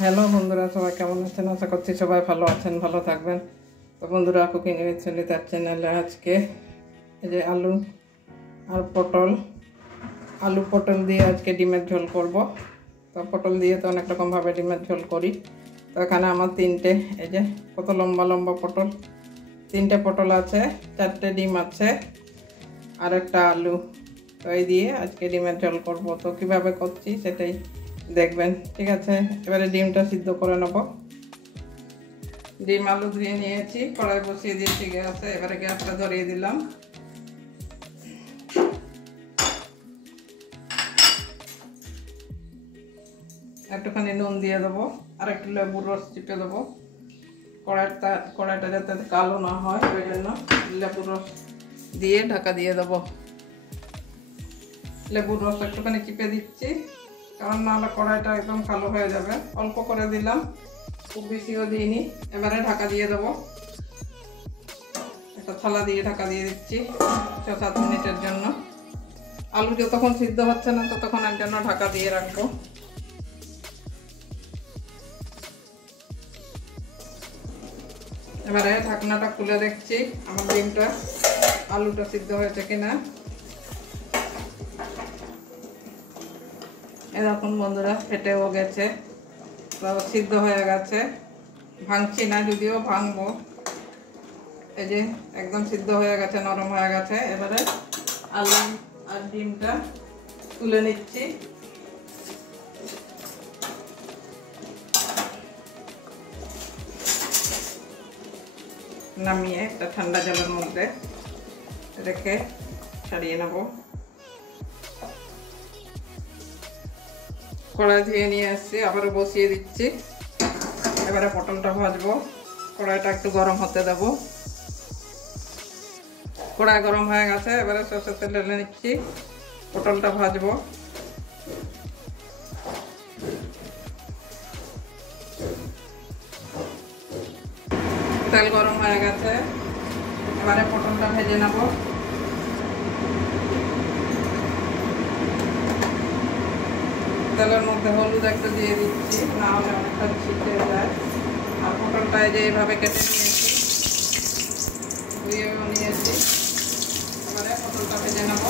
Hello বন্ধুরা, সবাই কেমন আছেন? আশা করছি সবাই ভালো আছেন, ভালো থাকবেন। তো বন্ধুরা, কুকিং উইথ সুনিতার চ্যানেলে আজকে এই যে আলু আর আলু পটল দিয়ে আজকে ডিমের ঝোল করব। তো পটল দিয়ে তো অনেক রকমভাবে ডিমের ঝোল করি। তো এখানে আমার তিনটে, এই যে কত লম্বা লম্বা পটল, তিনটে পটল আছে, 4টে ডিম আছে আর একটা আলু। তো এই দিয়ে আজকে ডিমের ঝোল করব। তো কিভাবে করছি সেটাই দেখবেন, ঠিক আছে? এবারে ডিমটা সিদ্ধ করে নেব। ডিম আলু ধুয়ে নিয়েছি, কড়াই বসিয়ে দিয়েছি গ্যাসে। এবারে গ্যাসটা ধরিয়ে দিলাম। একটুখানি নুন দিয়ে দেবো আর একটু লেবুর রস চিপে দেবো। কড়াইটা যাতে কালো না হয় ওই জন্য লেবুর রস দিয়ে ঢাকা দিয়ে দেবো। লেবুর রস একটুখানি চিপে দিচ্ছি, কারণ নাহলে কড়াইটা একদম কালো হয়ে যাবে। অল্প করে দিলাম, খুব বেশিও দিইনি। এবারে ঢাকা দিয়ে দেবো। একটা থালা দিয়ে ঢাকা দিয়ে দিচ্ছি 6-7 মিনিটের জন্য। আলু যতক্ষণ সিদ্ধ হচ্ছে না ততক্ষণের জন্য ঢাকা দিয়ে রাখবো। এবারে ঢাকনাটা খুলে দেখছি আমার ডিমটা আলুটা সিদ্ধ হয়েছে কিনা। এরকম বন্ধুরা ফেটেও গেছে, তো সিদ্ধ হয়ে গেছে। ভাঙছি না, যদিও ভাঙবো। এই যে একদম সিদ্ধ হয়ে গেছে, নরম হয়ে গেছে। এবারে আলু আর ডিমটা তুলে নিচ্ছি। নামিয়ে একটা ঠান্ডা জলের মধ্যে রেখে ছাড়িয়ে নেব। কড়াই ধুয়ে নিয়ে আসছি, আবারও বসিয়ে দিচ্ছি। এবারে পটলটা ভাজবো। কড়াইটা একটু গরম হতে দেব। কড়াই গরম হয়ে গেছে, এবারে সরষের তেল ঢেলে নিচ্ছি। পটলটা ভাজবো। তেল গরম হয়ে গেছে, এবারে পটলটা ভেজে নেব। তেলের মধ্যে হলুদ একটু দিয়ে দিচ্ছি, না হলে অনেকটা ছিটে যায়। আর পটলটা যে এইভাবে কেটে নিয়েছি, ধুয়েও নিয়েছি। এবারে পটলটা ভেজে নেব।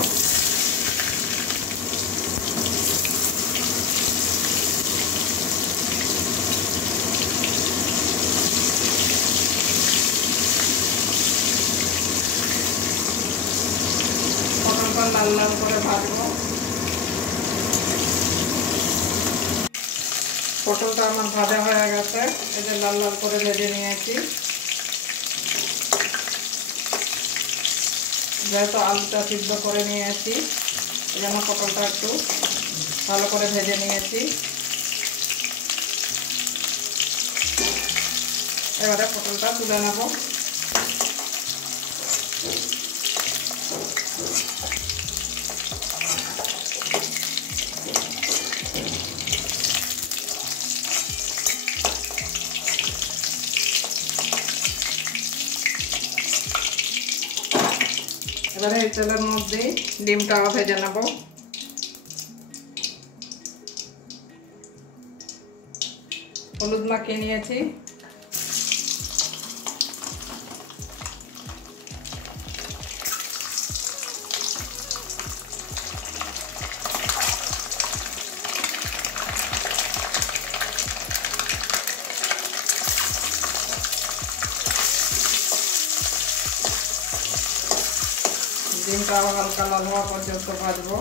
পটলটা লাল লাল করে ভাজবো। পটলটা আমার ভাজা হয়ে গেছে, এই যে লাল লাল করে ভেজে নিয়েছি। যেহেতু আলুটা সিদ্ধ করে নিয়েছি, এই জন্য পটলটা একটু ভালো করে ভেজে নিয়েছি। এবারে পটলটা তুলে নেব। এবারে এই তেলের মধ্যে ডিমটা ভেজে নেব। হলুদ মাখিয়ে নিয়েছি। ডিমটা হালকা লাল হওয়া পর্যন্ত ভাজবো।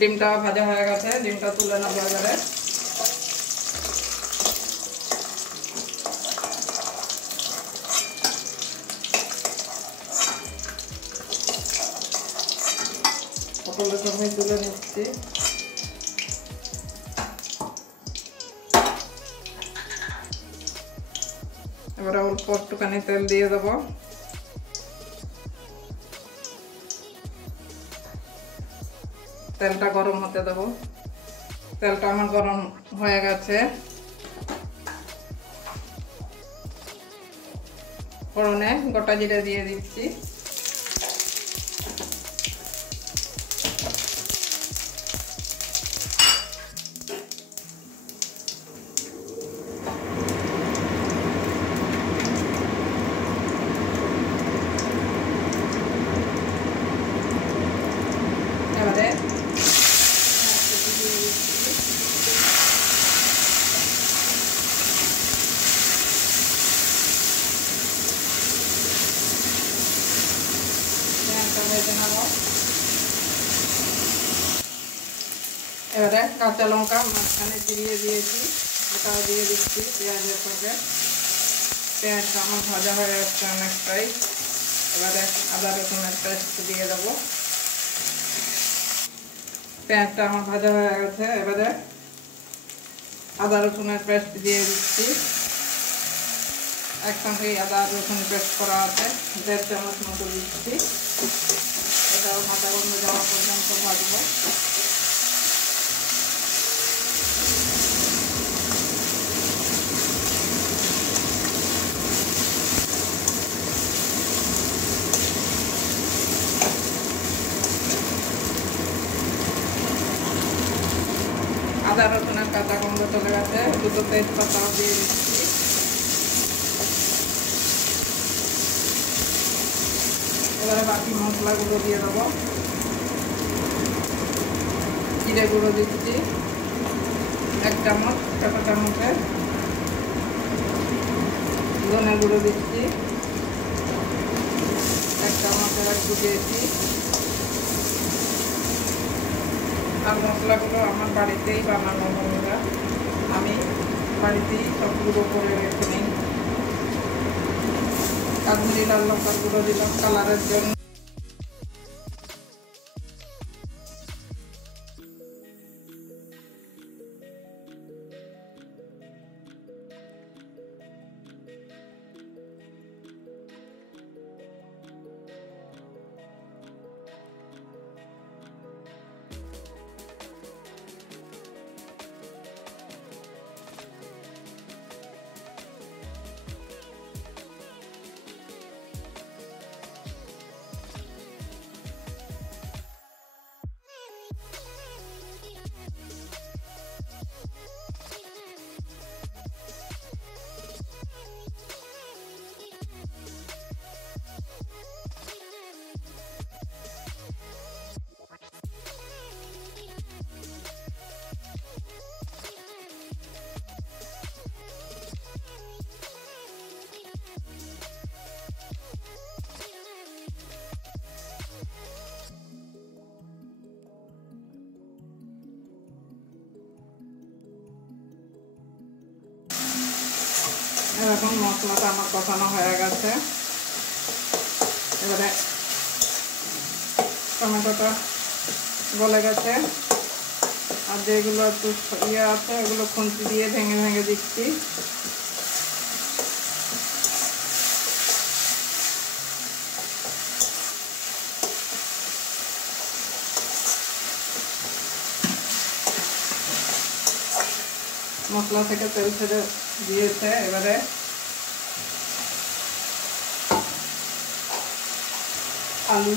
ডিমটা ভাজা হয়ে গেছে, ডিমটা তুলে নেবো। এবারে পটলের সঙ্গে তুলে নিচ্ছি। এবারে অল্প একটুখানি তেল দিয়ে দেবো। তেলটা গরম হতে দেব। তেলটা আমার গরম হয়ে গেছে। ফোড়নে গোটা জিরে দিয়ে দিচ্ছি। এবারে ভেজে নেব। এবারে কাঁচা লঙ্কা মাঝখানে চিরিয়ে দিয়েছি, ওটাও দিয়ে দিচ্ছি পেঁয়াজের সাথে। পেঁয়াজটা আমার ভাজা হয়ে যাচ্ছে অনেকটাই। এবারে আদা রসুনের পেস্ট দিয়ে দেবো। পেঁয়াজটা আমার ভাজা হয়ে গেছে। এবারে আদা রসুনের পেস্ট দিয়ে দিচ্ছি। একসঙ্গে আদা রসুন পেস্ট করা আছে, 1.5 চামচ মতো দিচ্ছি। এটাও কাঁচা গন্ধ যাওয়া পর্যন্ত ভাজবো। আদা রসুনের কাঁচা গন্ধ চলে গেছে। দুটো তেজপাতাও দিয়ে দিচ্ছি। এবারে বাকি মশলাগুলো দিয়ে দেবো। জিরে গুঁড়ো দিচ্ছি 1 চামচ, ছোটো চামচের। ধনে গুঁড়ো দিচ্ছি 1 চামচের একটু দিয়েছি। আর মশলাগুলো আমার বাড়িতেই বানানো বন্ধুরা, আমি বাড়িতেই সব গুঁড়ো করে রেখে নিই। কাশ্মীরি লাল লঙ্কার গুঁড়ো দিলাম কালারের জন্য। এখন মশলাটা আমার কষানো হয়ে গেছে। এবারে টমেটোটা গলে গেছে, আর যেগুলো একটু ইয়ে আছে ওগুলো খুন্তি দিয়ে ভেঙে ভেঙে দিচ্ছি। মশলা থেকে তেল ছেড়ে দিয়েছে। এবারে আলু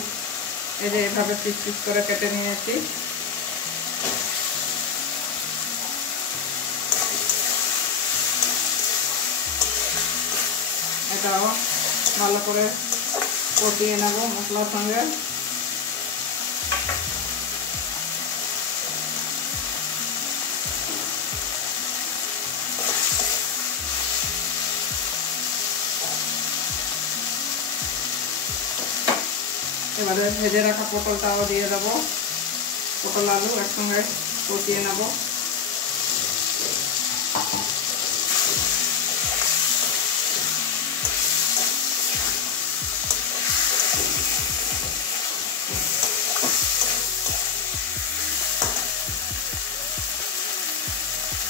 এই যে এভাবে পিস পিস করে কেটে নিয়েছি। এটাও ভালো করে কষিয়ে নেব মশলার সঙ্গে। এবারে ভেজে রাখা পটলটাও দিয়ে দেবো। পটল আলু একসঙ্গে কষিয়ে নেব।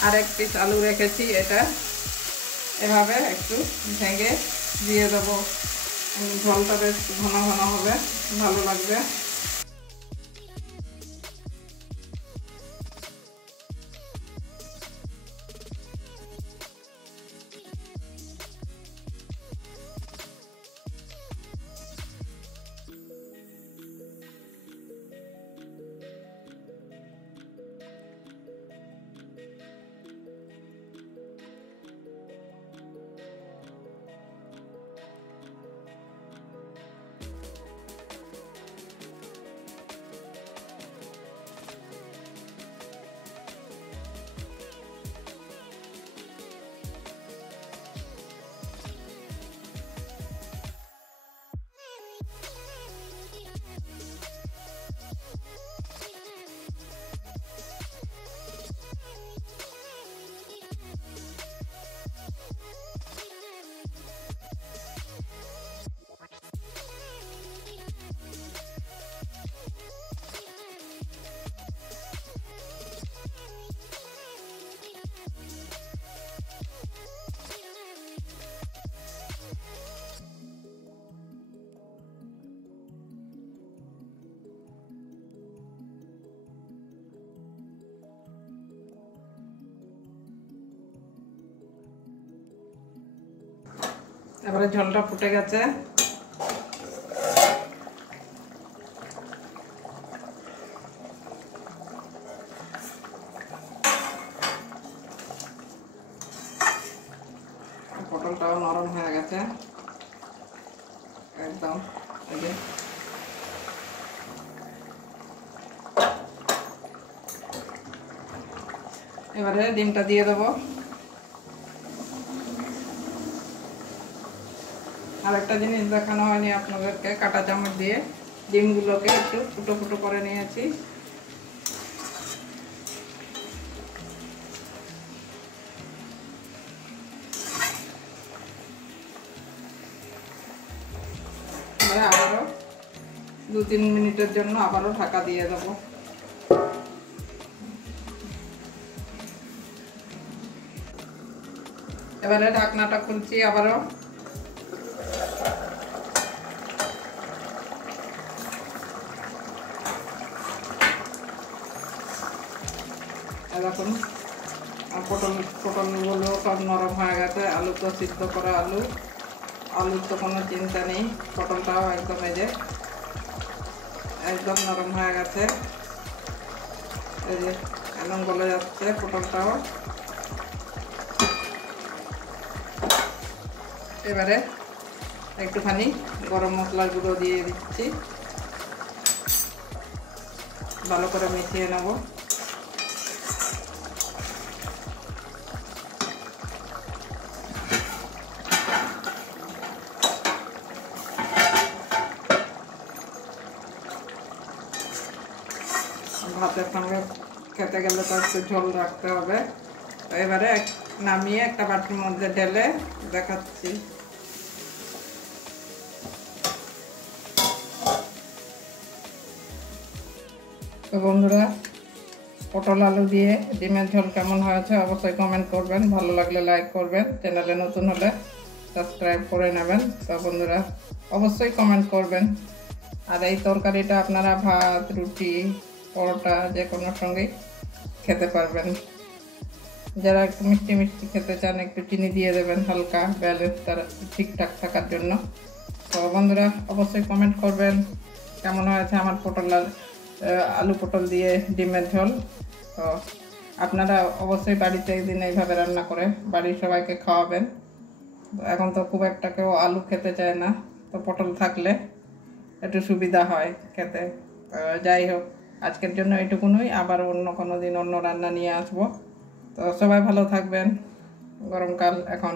আর 1 পিস আলু রেখেছি, এটা এভাবে একটু ভেঙে দিয়ে দেবো। ঝোলটা বেশ ঘন ঘন হবে, ভালো লাগবে। এবারে ঝোলটা ফুটে গেছে। পটলটাও নরম হয়ে গেছে একদম। এবারে ডিমটা দিয়ে দেবো। আরেকটা জিনিস দেখানো হয়নি আপনাদেরকে, কাঁটা চামচ দিয়ে ডিমগুলোকে একটু ফুটো ফুটো করে নিয়েছি। আবারও 2-3 মিনিটের জন্য আবারও ঢাকা দিয়ে দেবো। এবারে ঢাকনাটা খুলছি আবারও। দেখুন পটলগুলো সব নরম হয়ে গেছে। আলু তো সিদ্ধ করা আলুর তো কোনো চিন্তা নেই। পটলটাও একদম একদম নরম হয়ে গেছে। এই যে একদম গলে যাচ্ছে পটলটাও। এবারে একটুখানি গরম মশলার গুঁড়ো দিয়ে দিচ্ছি, ভালো করে মিশিয়ে নেব। ভাতের সঙ্গে খেতে গেলে তো একটু ঝোল রাখতে হবে। তো এবারে নামিয়ে একটা বাটির মধ্যে ঢেলে দেখাচ্ছি। তো বন্ধুরা, পটল আলু দিয়ে ডিমের ঝোল কেমন হয়েছে অবশ্যই কমেন্ট করবেন। ভালো লাগলে লাইক করবেন, চ্যানেলে নতুন হলে সাবস্ক্রাইব করে নেবেন। তো বন্ধুরা অবশ্যই কমেন্ট করবেন। আর এই তরকারিটা আপনারা ভাত, রুটি, পরোটা যে কোনো সঙ্গেই খেতে পারবেন। যারা একটু মিষ্টি মিষ্টি খেতে চান একটু চিনি দিয়ে দেবেন, হালকা ব্যালেন্স তার ঠিকঠাক থাকার জন্য। তো বন্ধুরা অবশ্যই কমেন্ট করবেন কেমন হয়েছে আমার আলু পটল দিয়ে ডিমের ঝোল। তো আপনারা অবশ্যই বাড়িতে একদিন এইভাবে রান্না করে বাড়ির সবাইকে খাওয়াবেন। এখন তো খুব একটা কেউ আলু খেতে চায় না, তো পটল থাকলে একটু সুবিধা হয় খেতে। যাই হোক, আজকের জন্য এইটুকুনই। আবার অন্য কোনো দিন অন্য রান্না নিয়ে আসবো। তো সবাই ভালো থাকবেন। গরমকাল এখন।